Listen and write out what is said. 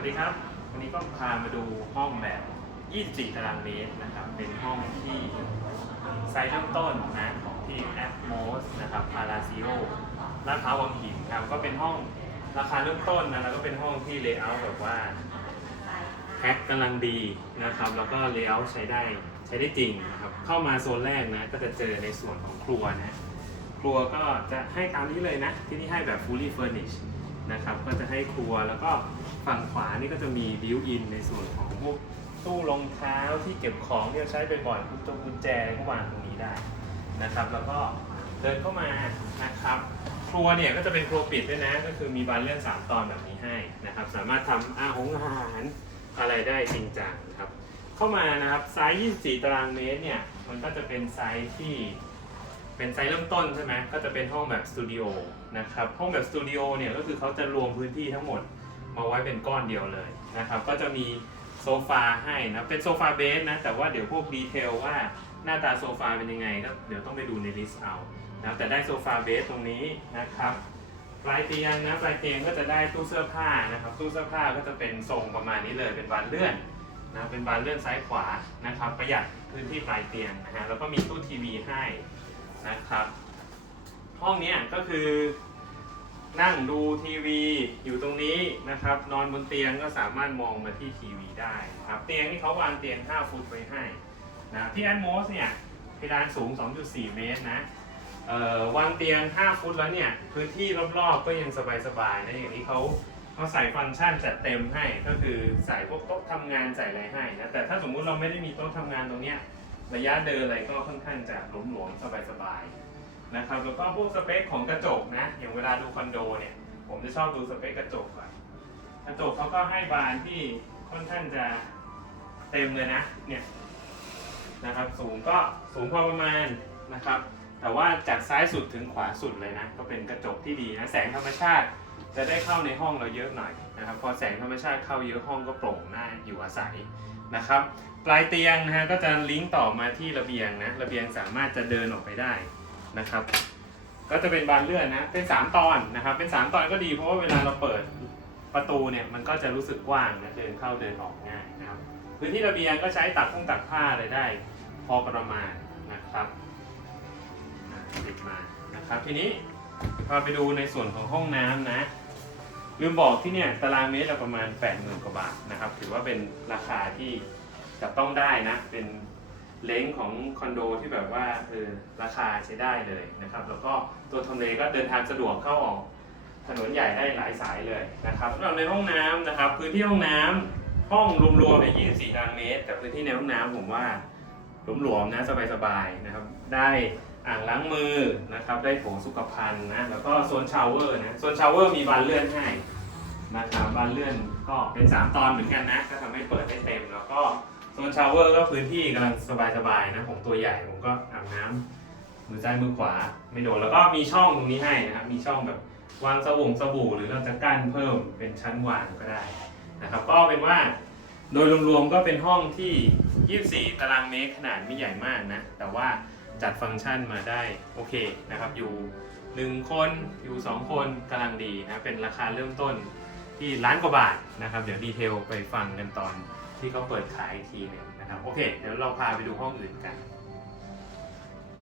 วัสดีครับ วันนี้ก็พามาดูห้องแบบ 24 ตารางเมตรนะครับ เป็นห้องที่ไซส์เริ่มต้นนะของที่ Atmos นะครับพาราซิโอลาดพร้าววังหินครับ ก็เป็นห้องราคาเริ่มต้นนะ แล้วก็เป็นห้องที่เลเยอร์แบบว่าแพ็คกำลังดีนะครับ แล้วก็เลเยอร์ใช้ได้ใช้ได้จริงนะครับ เข้ามาโซนแรกนะ ก็จะเจอในส่วนของครัวนะ ครัวก็จะให้ตามนี้เลยนะ ที่นี่ให้แบบ fully furnished นะครับ ก็จะให้ครัวแล้วก็ฝั่งขวานี่ก็จะมี built in ในส่วนของพวกตู้รองเท้าที่เก็บของที่เราใช้บ่อยๆกุญจงกุญแจก็วางตรงนี้ได้นะครับ แล้วก็เดินเข้ามานะครับ ครัวเนี่ยก็จะเป็นครัวปิดด้วยนะ ก็คือมีบานเลื่อนสามตอนแบบนี้ให้นะครับ สามารถทำอาหงอาหารอะไรได้จริงจังครับ เข้ามานะครับไซส์24 ตารางเมตรเนี่ย มันก็จะเป็นไซส์ที่ เป็นไซส์เริ่มต้นใช่ไหมก็จะเป็นห้องแบบสตูดิโอนะครับห้องแบบสตูดิโอเนี่ยก็คือเขาจะรวมพื้นที่ทั้งหมดมาไว้เป็นก้อนเดียวเลยนะครับก็จะมีโซฟาให้นะเป็นโซฟาเบสนะแต่ว่าเดี๋ยวพวกดีเทลว่าหน้าตาโซฟาเป็นยังไงก็เดี๋ยวต้องไปดูในลิสต์เอานะครับแต่ได้โซฟาเบสตรงนี้นะครับปลายเตียงนะปลายเตียงก็จะได้ตู้เสื้อผ้านะครับตู้เสื้อผ้าก็จะเป็นทรงประมาณนี้เลยเป็นบานเลื่อนนะเป็นบานเลื่อนซ้ายขวานะครับประหยัดพื้นที่ปลายเตียงนะฮะแล้วก็มีตู้ทีวีให้ นะครับ ห้องนี้ก็คือนั่งดูทีวีอยู่ตรงนี้นะครับ นอนบนเตียงก็สามารถมองมาที่ทีวีได้ครับเตียงที่เขาวางเตียง 5 ฟุตไว้ให้นะที่แอนโมสเนี่ยเพดานสูง 2.4 เมตรนะวางเตียง 5 ฟุตแล้วเนี่ยพื้นที่รอบๆก็ยังสบายๆนะอย่างนี้เขาเขาใส่ฟังก์ชันจัดเต็มให้ก็คือใส่พวกโต๊ะทำงานใส่อะไรให้นะแต่ถ้าสมมุติเราไม่ได้มีโต๊ะทำงานตรงเนี้ย ระยะเดินอะไรก็ค่อนข้างจะหลวมๆสบายๆนะครับแล้วก็พวกสเปคของกระจกนะอย่างเวลาดูคอนโดเนี่ยผมจะชอบดูสเปคกระจกก่อนกระจกเขาก็ให้บานที่ค่อนข้างจะเต็มเลยนะเนี่ยนะครับสูงก็สูงพอประมาณนะครับแต่ว่าจากซ้ายสุดถึงขวาสุดเลยนะ ก็เป็นกระจกที่ดีนะ แสงธรรมชาติจะได้เข้าในห้องเราเยอะหน่อยนะครับ พอแสงธรรมชาติเข้าเยอะห้องก็โปร่งน่าอยู่อาศัยนะครับ ปลายเตียงนะฮะก็จะลิงก์ต่อมาที่ระเบียงนะระเบียงสามารถจะเดินออกไปได้นะครับ ก็จะเป็นบานเลื่อนนะเป็น 3 ตอนนะครับ เป็น 3 ตอนก็ดีเพราะว่าเวลาเราเปิดประตูเนี่ยมันก็จะรู้สึกกว้างนะเดินเข้าเดินออกง่ายนะครับพื้นที่ระเบียงก็ใช้ตักพุ่งตักผ้าอะไรได้ พอประมาณนะครับติดมานะครับทีนี้พาไปดูในส่วนของห้องน้ำนะลืมบอกที่เนี่ยตารางเมตรประมาณ 8 0,000กว่าบาทนะครับถือว่าเป็นราคาที่ จับต้องได้นะ เป็นเล้งของคอนโดที่แบบว่าเออราคาใช้ได้เลยนะครับ แล้วก็ตัวทำเลก็เดินทางสะดวกเข้าออกถนนใหญ่ได้หลายสายเลยนะครับสำหรับในห้องน้ำนะครับ พื้นที่ห้องน้ำห้องรวมๆเนี่ย24ตารางเมตร แต่พื้นที่ในห้องน้ำผมว่าหลวมๆนะสบายๆนะครับ ได้อ่างล้างมือนะครับ ได้โถสุขภัณฑ์นะ แล้วก็โซนชาวเวอร์นะ โซนชาวเวอร์มีบานเลื่อนให้นะครับ บานเลื่อนก็เป็น 3 ตอนเหมือนกันนะก็ โซนชาวเวอร์ก็พื้นที่กำลังสบายๆนะผมตัวใหญ่ผมก็อาบน้ำมือซ้ายมือขวาไม่โดนแล้วก็มีช่องตรงนี้ให้นะครับมีช่องแบบวางสบู่สบู่หรือเราจะกั้นเพิ่มเป็นชั้นวางก็ได้นะครับก็เป็นว่าโดยรวมๆก็เป็นห้องที่ 24 ตารางเมตรขนาดไม่ใหญ่มากนะ แต่ว่าจัดฟังก์ชันมาได้โอเคนะครับ อยู่หนึ่งคนอยู่สองคนกำลังดีนะ เป็นราคาเริ่มต้นที่ล้านกว่าบาทนะครับ เดี๋ยวดีเทลไปฟังกันตอน ที่เขาเปิดขายอีกทีหนึ่งนะครับโอเค เดี๋ยวเราพาไปดูห้องอื่นกัน